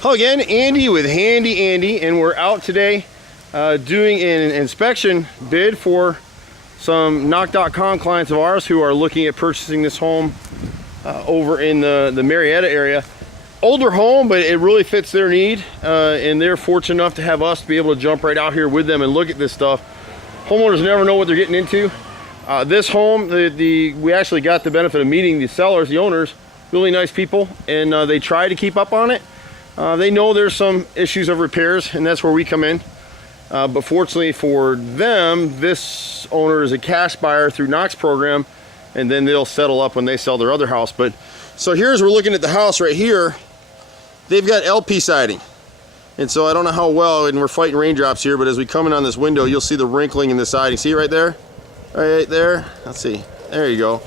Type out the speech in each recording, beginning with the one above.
Hello again, Andy with Handy Andy, and we're out today doing an inspection bid for some Knock.com clients of ours who are looking at purchasing this home over in the Marietta area. Older home, but it really fits their need, and they're fortunate enough to have us to be able to jump right out here with them and look at this stuff. Homeowners never know what they're getting into. This home, we actually got the benefit of meeting the sellers, the owners, really nice people, and they try to keep up on it. They know there's some issues of repairs, and that's where we come in. But fortunately for them, this owner is a cash buyer through Knox program, and then they'll settle up when they sell their other house. But so here's, we're looking at the house right here. They've got LP siding. And so I don't know how well, and we're fighting raindrops here, but as we come in on this window, you'll see the wrinkling in the siding. See it right there? Right there? Let's see. There you go.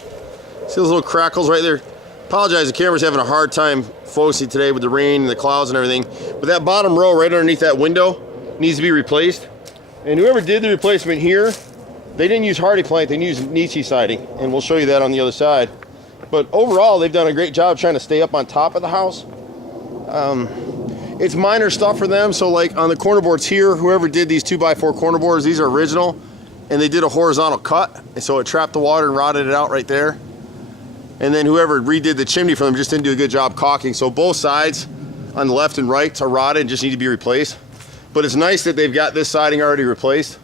See those little crackles right there? Apologize, the camera's having a hard time focusing today with the rain and the clouds and everything. But that bottom row right underneath that window needs to be replaced. And whoever did the replacement here, they didn't use hardy plank, they used niche siding. And we'll show you that on the other side. But overall, they've done a great job trying to stay up on top of the house. It's minor stuff for them. So like on the corner boards here, whoever did these 2x4 corner boards, these are original, and they did a horizontal cut. And so it trapped the water and rotted it out right there. And then whoever redid the chimney for them just didn't do a good job caulking. So both sides on the left and right are rotted and just need to be replaced. But it's nice that they've got this siding already replaced.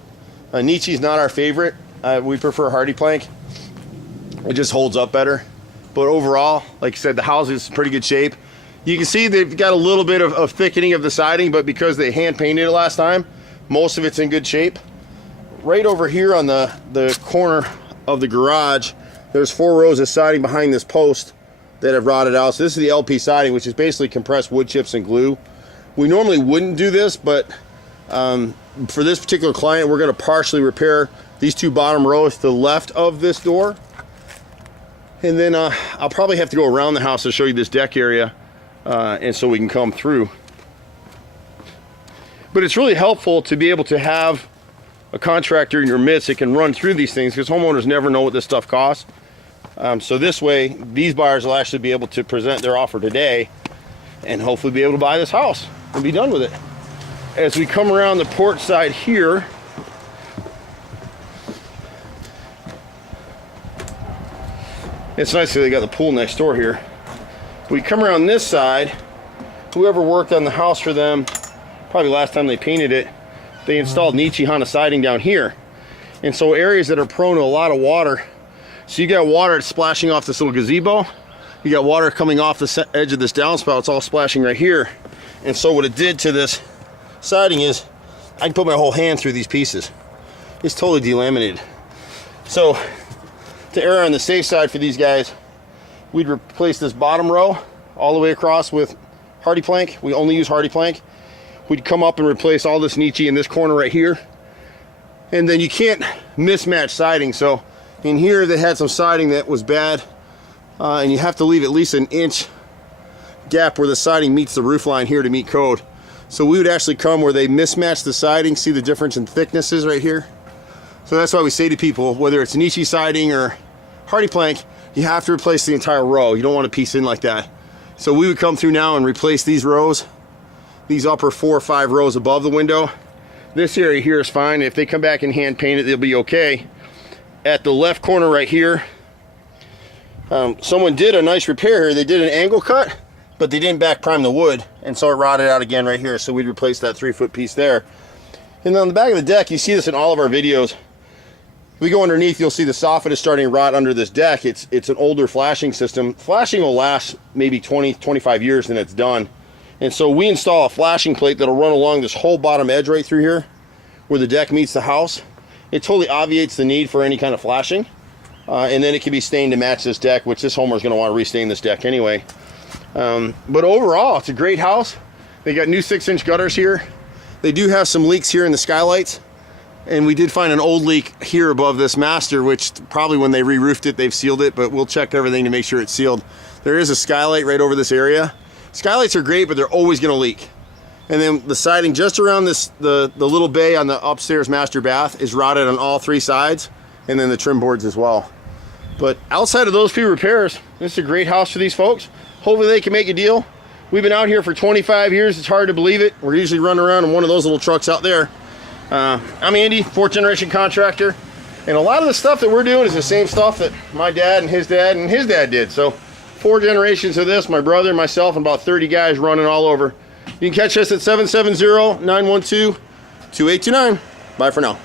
Niche is not our favorite. We prefer hardy plank. It just holds up better. But overall, like I said, the house is in pretty good shape. You can see they've got a little bit of thickening of the siding, but because they hand painted it last time, most of it's in good shape. Right over here on the corner of the garage, there's 4 rows of siding behind this post that have rotted out. So this is the LP siding, which is basically compressed wood chips and glue. We normally wouldn't do this, but for this particular client, we're going to partially repair these 2 bottom rows to the left of this door. And then I'll probably have to go around the house to show you this deck area, and so we can come through. But it's really helpful to be able to have a contractor in your midst that can run through these things, because homeowners never know what this stuff costs. So this way, these buyers will actually be able to present their offer today and hopefully be able to buy this house and be done with it. As we come around the porch side here, it's nice that they got the pool next door here. We come around this side, whoever worked on the house for them, probably last time they painted it, they installed niche siding down here. And so areas that are prone to a lot of water, so you got water splashing off this little gazebo, you got water coming off the edge of this downspout, it's all splashing right here. And so what it did to this siding is, I can put my whole hand through these pieces. It's totally delaminated. So to err on the safe side for these guys, we'd replace this bottom row all the way across with hardy plank. We only use hardy plank. We'd come up and replace all this niche in this corner right here. And then you can't mismatch siding. So in here they had some siding that was bad, and you have to leave at least an inch gap where the siding meets the roof line here to meet code. So we would actually come where they mismatch the siding. See the difference in thicknesses right here? So that's why we say to people, whether it's niche siding or hardy plank, you have to replace the entire row. You don't want to piece in like that. So we would come through now and replace these rows, these upper 4 or 5 rows above the window. This area here is fine. If they come back and hand paint it, they'll be okay. At the left corner right here, someone did a nice repair here. They did an angle cut, but they didn't back prime the wood, and so it rotted out again right here. So we'd replace that 3-foot piece there. And then on the back of the deck, you see this in all of our videos. If we go underneath, you'll see the soffit is starting to rot under this deck. It's an older flashing system. Flashing will last maybe 20, 25 years and it's done. And so we install a flashing plate that'll run along this whole bottom edge right through here where the deck meets the house. It totally obviates the need for any kind of flashing. And then it can be stained to match this deck, which this homeowner is going to want to restain this deck anyway. But overall, it's a great house. They got new 6-inch gutters here. They do have some leaks here in the skylights. And we did find an old leak here above this master, which probably when they re-roofed it, they've sealed it, but we'll check everything to make sure it's sealed. There is a skylight right over this area. Skylights are great, but they're always gonna leak. And then the siding just around this, the little bay on the upstairs master bath is rotted on all 3 sides, and then the trim boards as well. But outside of those few repairs, this is a great house for these folks. Hopefully they can make a deal. We've been out here for 25 years. It's hard to believe it. We're usually running around in one of those little trucks out there. I'm Andy, 4th generation contractor. And a lot of the stuff that we're doing is the same stuff that my dad and his dad did. So 4 generations of this, my brother, myself, and about 30 guys running all over. You can catch us at 770-912-2829. Bye for now.